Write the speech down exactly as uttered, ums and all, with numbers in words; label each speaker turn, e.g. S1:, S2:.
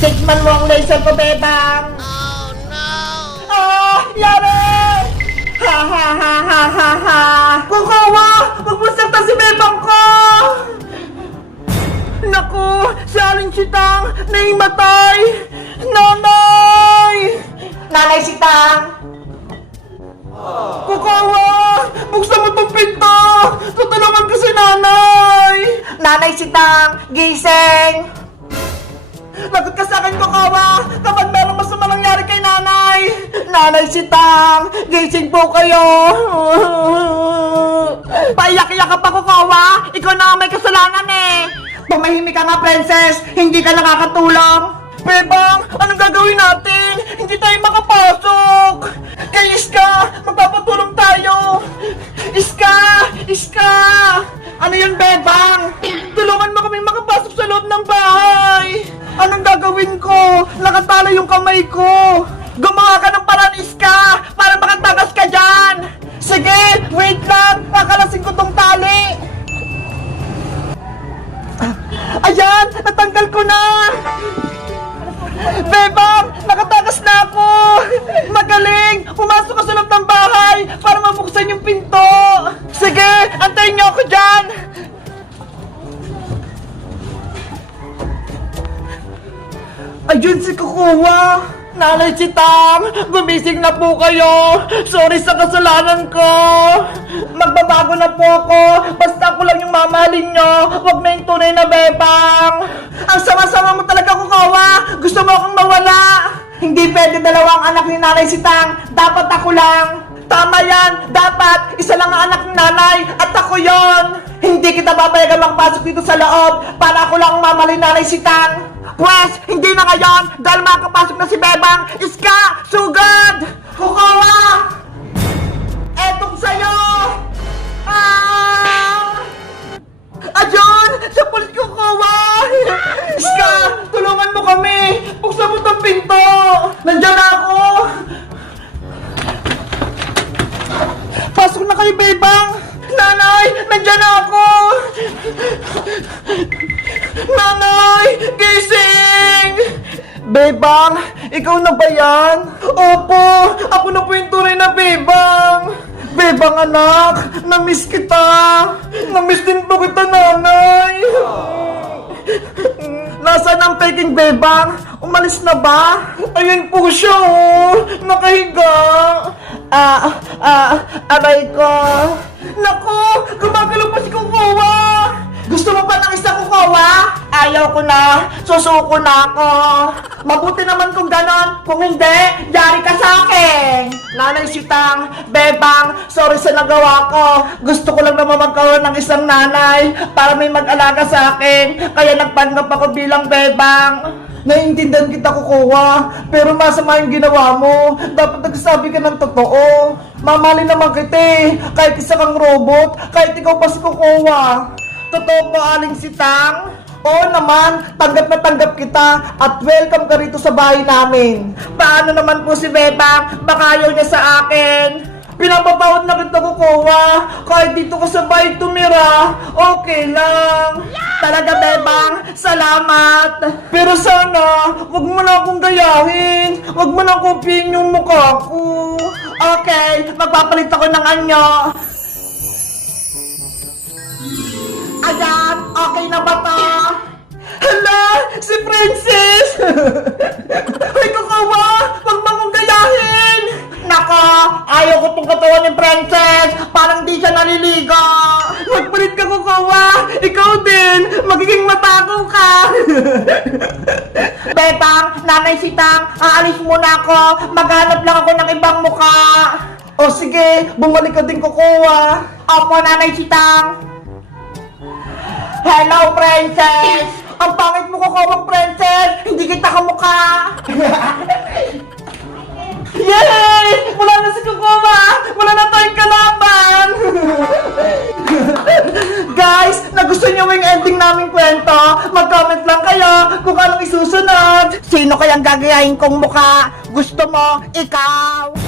S1: Tikman mo ang laser ko, bebang! Oh, no! Ah! Yari! Ha ha ha ha ha ha! Kukawa! Huwag mo saktan si bebang ko! Naku! Si Aling Sitang! Naimatay! Nanay! Nanay Sitang! Kukawa! Buksan mo tong pinto! Tutulungan ko si nanay! Nanay Sitang! Gising! Lagot ka sa akin, Kukawa! Kapag merong masama nangyari kay nanay! Nanay Sitang! Gising po kayo! Paiyak-iyak ka pa, Kukawa! Ikaw na ang may kasalanan eh! Tumahimik ka nga, princess! Hindi ka nakakatulong! Bebang! Anong gagawin natin? Hindi tayo makapasok! Kay Iska! Magpapatulong tayo! Iska! Iska! Ano yun, Bebang? Tulungan mo kaming makapasok sa loob ng bahay! Anong gagawin ko? Nakatala yung kamay ko! Gumawa ka ng paraan, Iska! Para makatagas ka dyan! Sige! Wait lang! Kakalasin ko tong tali! Ayan! Natanggal ko na! Bebang! Nakatagas na ako! Magaling! Pumasok ka sa loob ng bahay para mabuksan yung pinto! Sige! Antayin niyo ako dyan! Ayun si Kukuha! Nanay Sitang! Gumising na po kayo! Sorry sa kasalanan ko! Magbabago na po ako! Basta ako lang yung mamahalin nyo! Huwag na yung tunay na bebang! Ang sama-sama mo talaga, Kukuha! Gusto mo akong mawala! Hindi pwede dalawang anak ni Nanay Sitang! Dapat ako lang! Tama yan! Dapat isa lang ang anak ni nanay at ako yon. Hindi kita babayagan magpasok dito sa loob para ako lang ang mamahalin Nanay Sitang! Pwes, hindi na ngayon dahil makakapasok na si Bebang! Iska! Sugod! Kukawa! Etong sa'yo! Ah! Ayun! Sa pulis Kukawa! Iska! Tulungan mo kami! Buksan mo tong pinto! Nandiyan na ako! Pasok na kayo, Bebang! Nanay! Nandiyan na ako! Nanay! Gising! Bebang! Ikaw na ba yan? Opo! Ako na po yung tunay na Bebang! Bebang anak! Namiss kita! Namiss din po kita, nanay! Nasaan ang peking Bebang? Umalis na ba? Ayun po siya, oh! Nakahiga! Ah, ah, aray ko! Naku! Gumagalaw pa si Kukawa! Gusto mo pa ng isa, Kukawa? Ayaw ko na! Susuko na ako! Mabuti naman kung ganon! Kung hindi, yari ka sa akin! Nanay Sitang, Bebang, sorry sa nagawa ko! Gusto ko lang naman magkaroon ng isang nanay para may mag-alaga sa akin! Kaya nagpanggap ako bilang Bebang! Naiintindihan kita, Kukuha, pero masama yung ginawa mo. Dapat nagsasabi ka ng totoo. Mamahalin naman kita eh. Kahit isa kang robot, kahit ikaw pa si Kukuha. Totoo po, Aling Sitang? Oo naman, tanggap na tanggap kita at welcome ka rito sa bahay namin. Paano naman po si Bebang? Baka ayaw niya sa akin. Pinapapawad na kita, Kukuha. Kahit dito ka sa bahay tumira, okay lang. Talaga, Bebang, salamat. Pero sana, wag mo na akong gayahin. Wag mo na kopyahin yung mukha ko. Okay, magpapalit ako ng anyo. Ayan, okay na ba to? Hala, si Princess! Ay, Kukuha, wag mo akong gayahin. Nako, ayaw ko tong katawan ni Princess. Parang di siya naliligo. Magpalit ka, Kukuha. Ikaw din. Magiging matakaw ka. Bebang, Nanay Sitang, aalis muna ako. Maghanap lang ako ng ibang mukha. O sige, bumalik ka din, Kukuha. Opo, Nanay Sitang. Hello, Princess. Ang pangit mo, Kukuha, Princess. Hindi kita kamukha. Yay! Wala na si Kukuha! Wala na tayong kalaban! Guys, nagustuhan niyo yung ending naming kwento? Mag-comment lang kayo kung anong isusunod! Sino kayang gagayahin kong mukha? Gusto mo? Ikaw!